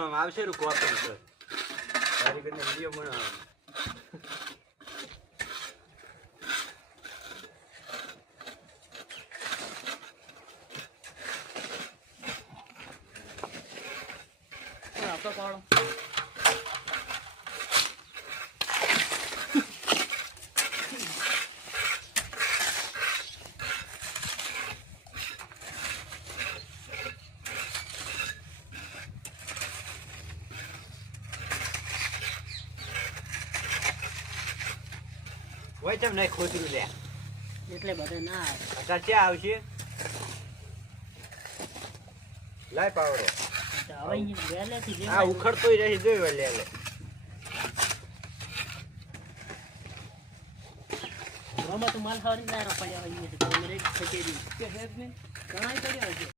બનાવવામાં આવશે ને કોપી સર કારીગરને વિડીયો બનાવવાનો આપો પાડો ઓય ચમ નહીં ખોતરું લે એટલે બધા ના આવે અત્યારે ક્યાં આવશે લાય પાવડો હવે અહીંયા વહેલેથી જે આ ઉખડતોય રહી જોઈ લે લે રોમાં તો માલ ખાવાની ના રપાયા હોય અહીંયા તો રેટ ખસેડી કે હેબ ને ઘણાય કર્યા છે